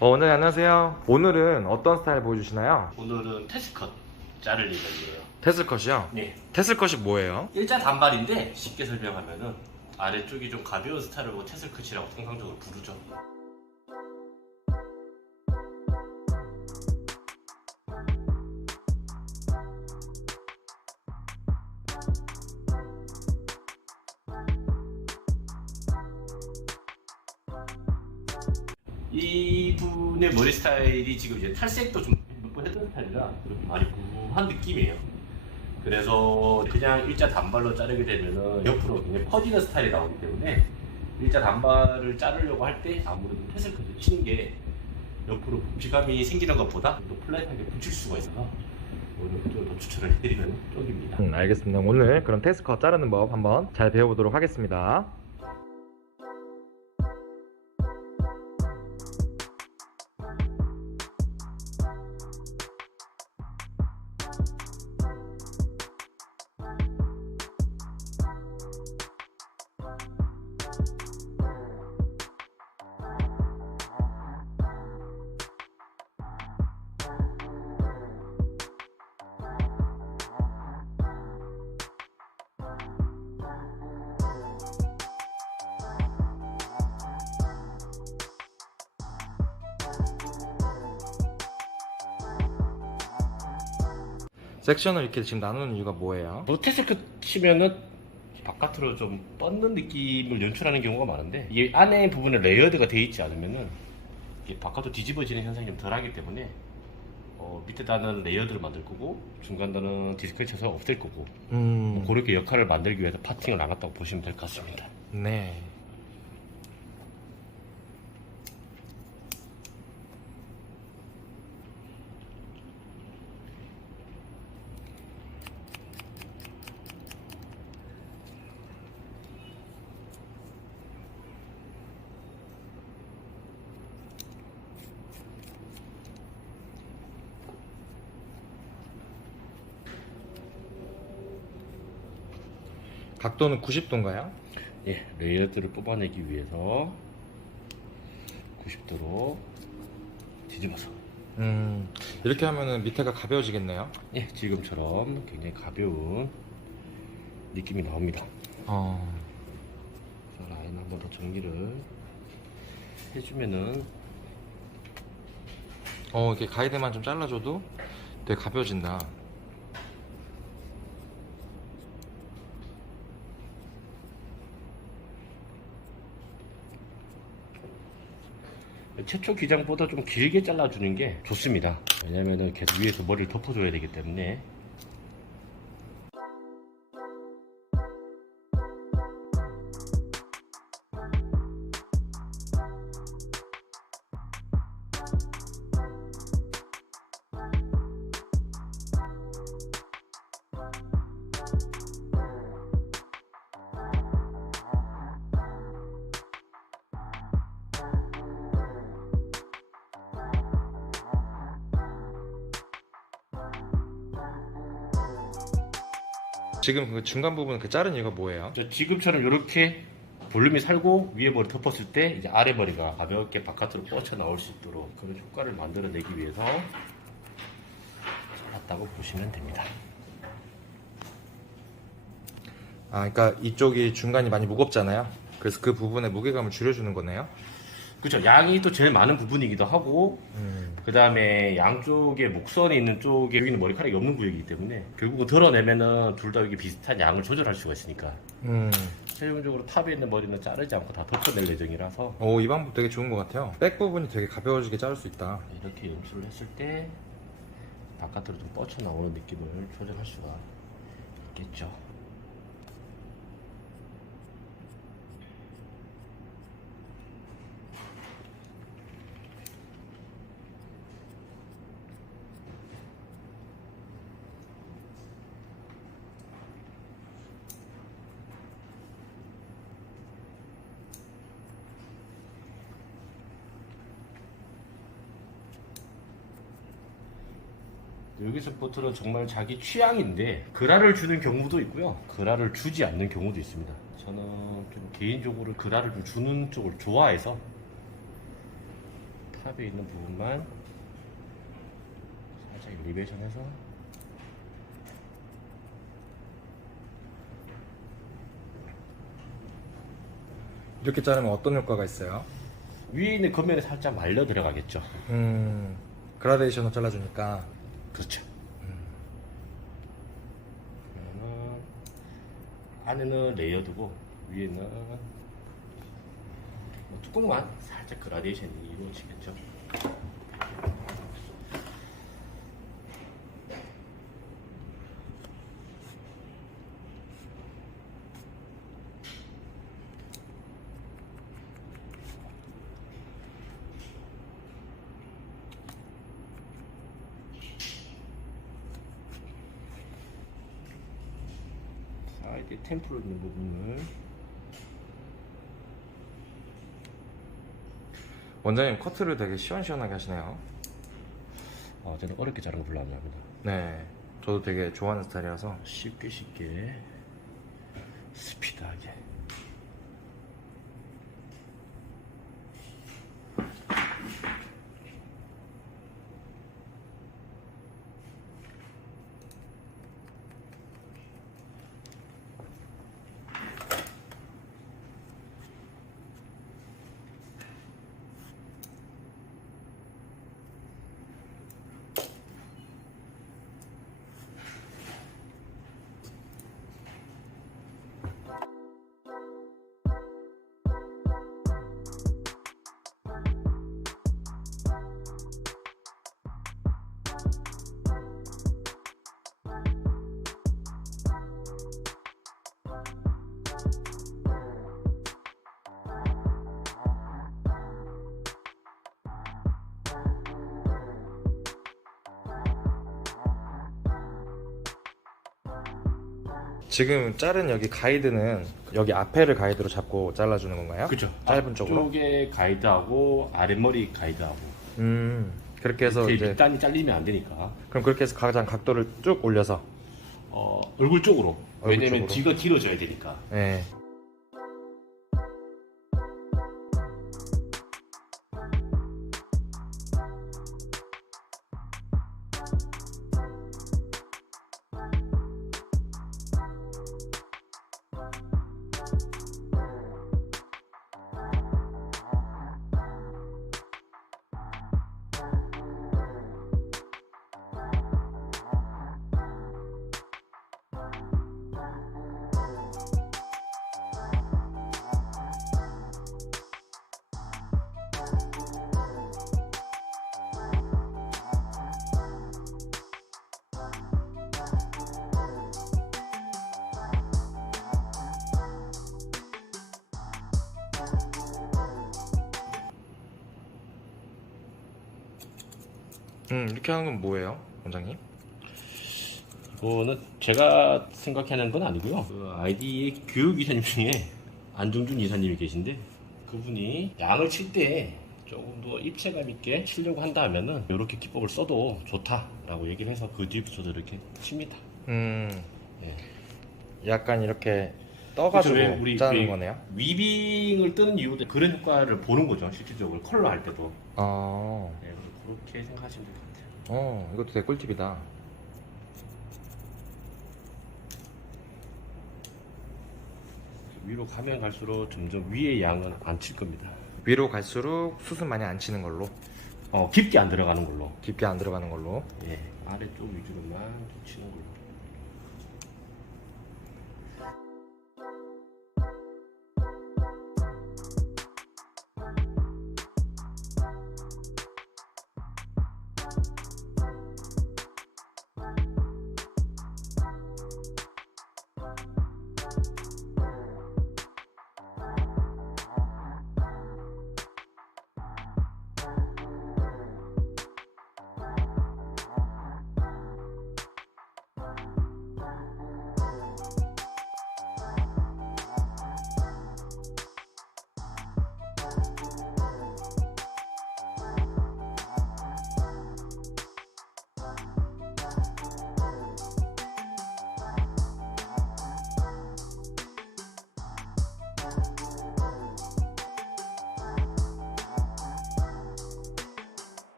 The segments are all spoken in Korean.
네, 안녕하세요. 오늘은 어떤 스타일 보여주시나요? 오늘은 테스컷 자를 예정이에요. 테슬컷이요? 네. 테슬컷이 뭐예요? 일자 단발인데 쉽게 설명하면은 아래쪽이 좀 가벼운 스타일을 보고 테슬컷이라고 통상적으로 부르죠. 이분의 머리 스타일이 지금 이제 탈색도 좀 몇 번 했던 스타일이라 그렇게 많이 부한 느낌이에요. 그래서 그냥 일자 단발로 자르게 되면은 옆으로 굉장히 퍼지는 스타일이 나오기 때문에 일자 단발을 자르려고 할 때 아무래도 테슬컷을 치는 게 옆으로 묵직감이 생기는 것보다 좀 더 플랫하게 붙일 수가 있어서 오늘 그쪽을 더 추천을 해드리는 쪽입니다. 알겠습니다. 오늘 그럼 테슬컷 자르는 법 한번 잘 배워보도록 하겠습니다. 섹션을 이렇게 지금 나누는 이유가 뭐예요? 테슬컷 치면은 바깥으로 좀 뻗는 느낌을 연출하는 경우가 많은데 이 안에 부분에 레이어드가 되어 있지 않으면은 이게 바깥으로 뒤집어지는 현상이 좀 덜하기 때문에 밑에다는 레이어드를 만들 거고 중간다는 디스크를 쳐서 없앨 거고 그렇게 역할을 만들기 위해서 파팅을 나눴다고 보시면 될 것 같습니다. 네. 각도는 90도인가요? 예, 레이어드를 뽑아내기 위해서 90도로 뒤집어서 이렇게 하면은 밑에가 가벼워지겠네요. 예, 지금처럼 굉장히 가벼운 느낌이 나옵니다. 자, 라인 한 번 더 정리를 해주면은 이렇게 가이드만 좀 잘라줘도 되게 가벼워진다. 최초 기장보다 좀 길게 잘라주는 게 좋습니다. 왜냐면은 계속 위에서 머리를 덮어줘야 되기 때문에. 지금 그 중간 부분 그 자른 이유가 뭐예요? 지금처럼 이렇게 볼륨이 살고 위에 머리 덮었을 때 이제 아래 머리가 가볍게 바깥으로 뻗쳐 나올 수 있도록 그런 효과를 만들어내기 위해서 잘랐다고 보시면 됩니다. 그러니까 이쪽이 중간이 많이 무겁잖아요. 그래서 그 부분의 무게감을 줄여주는 거네요. 그렇죠. 양이 또 제일 많은 부분이기도 하고 그 다음에 양쪽에 목선이 있는 쪽에 여기는 머리카락이 없는 구역이기 때문에 결국은 드러내면은 둘 다 여기 비슷한 양을 조절할 수가 있으니까 최종적으로 탑에 있는 머리는 자르지 않고 다 덮어낼 예정이라서 이 방법 되게 좋은 것 같아요. 백 부분이 되게 가벼워지게 자를 수 있다. 이렇게 연출을 했을 때 바깥으로 좀 뻗쳐 나오는 느낌을 조절할 수가 있겠죠. 여기서부터는 정말 자기 취향인데 그라를 주는 경우도 있고요, 그라를 주지 않는 경우도 있습니다. 저는 좀 개인적으로 그라를 좀 주는 쪽을 좋아해서 탑에 있는 부분만 살짝 엘리베이션해서 이렇게 자르면 어떤 효과가 있어요? 위에 있는 겉면에 살짝 말려 들어가겠죠. 그라데이션으로 잘라주니까. 그렇죠. 그러면 안에는 레이어드고 위에는 뭐 뚜껑만 살짝 그라데이션이 이루어지겠죠. 사이드에 템플로 있는 부분을 원장님 커트를 되게 시원시원하게 하시네요. 저는 어렵게 자른 거 별로 안 좋아합니다. 네, 저도 되게 좋아하는 스타일이라서. 쉽게 스피드하게. 지금 자른 여기 가이드는 여기 앞에를 가이드로 잡고 잘라주는 건가요? 그죠. 짧은 쪽으로? 쪽에 가이드하고 아랫머리 가이드하고. 그렇게 해서 제 이제 밑단이 잘리면 안 되니까. 그럼 그렇게 해서 가장 각도를 쭉 올려서. 얼굴 쪽으로. 얼굴 왜냐면 쪽으로. 뒤가 길어져야 되니까. 네. 이렇게 하는 건 뭐예요, 원장님? 이거는 제가 생각하는 건 아니고요. 그 아이디의 교육 이사님 중에 안중준 이사님이 계신데 그분이 양을 칠 때 조금 더 입체감 있게 치려고 한다 하면은 이렇게 기법을 써도 좋다라고 얘기를 해서 그 뒤부터 저도 이렇게 칩니다. 예. 약간 이렇게 떠가지고 그렇죠. 우리 자르는 거네요. 위빙을 뜨는 이유도 그런 효과를 보는 거죠. 실질적으로 컬러 할 때도. 네, 그렇게 생각하시면 될 것 같아요. 이것도 되게 꿀팁이다. 위로 가면 갈수록 점점 위의 양은 안 칠 겁니다. 위로 갈수록 숱은 많이 안 치는 걸로, 깊게 안 들어가는 걸로. 깊게 안 들어가는 걸로. 예, 아래쪽 위주로만 좀 치는 걸로.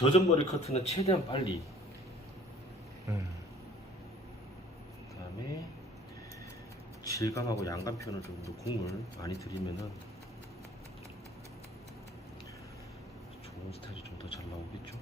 젖은 머리 커트는 최대한 빨리. 그다음에 질감하고 양감 표현을 좀 더 공을 많이 들이면은 좋은 스타일이 좀 더 잘 나오겠죠.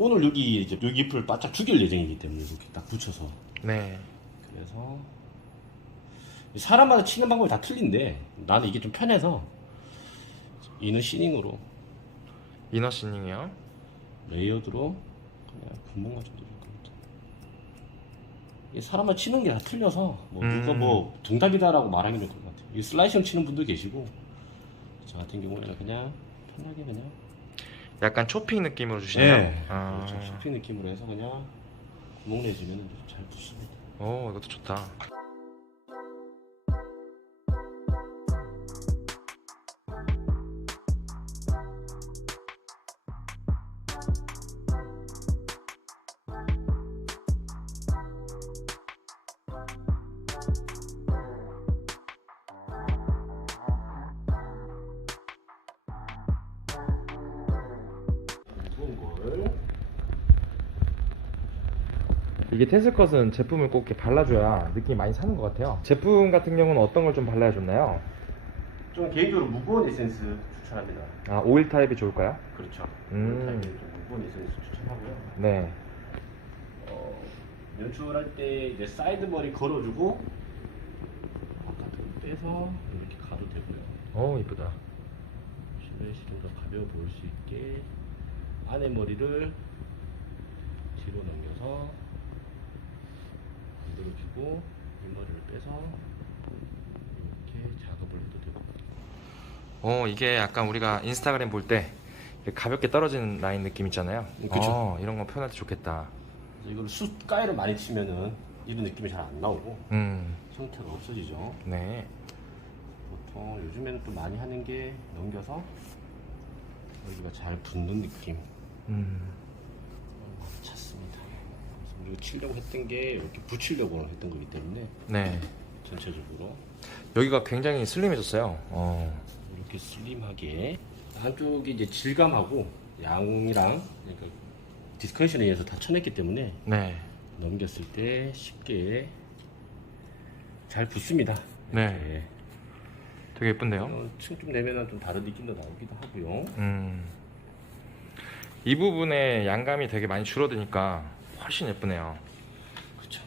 오늘 여기 이제 여기 잎을 바짝 죽일 예정이기 때문에 이렇게 딱 붙여서. 네. 그래서 사람마다 치는 방법이 다 틀린데 나는 이게 좀 편해서 이는 시닝으로 이너 시닝이요? 레이어드로 그냥 구멍만 좀 넣을 겁니다. 이 사람마다 치는 게 다 틀려서 뭐 누가 뭐 정답이다라고 말하기는 그럴 것 같아요. 이 슬라이싱 치는 분도 계시고 저 같은 경우에는 그냥 편하게 그냥 약간 초핑 느낌으로 주시네요. 네. 아. 그렇죠. 쇼핑 느낌으로 해서 그냥 구멍 내주면 잘 붙습니다. 오, 이것도 좋다. 이게 테슬컷은 제품을 꼭 이렇게 발라줘야 느낌이 많이 사는 것 같아요. 제품 같은 경우는 어떤 걸 좀 발라야 좋나요? 좀 개인적으로 무거운 에센스 추천합니다. 아, 오일 타입이 좋을까요? 그렇죠. 오일 타입이 좀 무거운 에센스 추천하고요. 네. 연출할 때 이제 사이드 머리 걸어주고 바깥으로 빼서 이렇게 가도 되고요. 오, 이쁘다. 실루엣이 좀 더 가벼워 보일 수 있게 안에 머리를 뒤로 넘겨서 만들어주고 이 머리를 빼서 이렇게 작업을 해도 되고. 이게 약간 우리가 인스타그램 볼 때 가볍게 떨어지는 라인 느낌 있잖아요. 그쵸. 이런 거 표현할 때 좋겠다. 그래서 이걸 숯가위로 많이 치면은 이런 느낌이 잘 안 나오고 형태가 없어지죠. 네. 보통 요즘에는 또 많이 하는 게 넘겨서 여기가 잘 붙는 느낌 찾습니다. 그래서 우리가 치려고 했던 게 이렇게 붙이려고 했던 거기 때문에 네. 전체적으로 여기가 굉장히 슬림해졌어요. 이렇게 슬림하게 한쪽이 이제 질감하고 양이랑 그러니까 디스커션에 의해서 다 쳐냈기 때문에 네. 넘겼을 때 쉽게 잘 붙습니다. 네. 이렇게. 되게 예쁜데요? 층 좀 내면은 좀 다른 느낌도 나오기도 하고요. 이 부분에 양감이 되게 많이 줄어드니까 훨씬 예쁘네요. 그렇죠.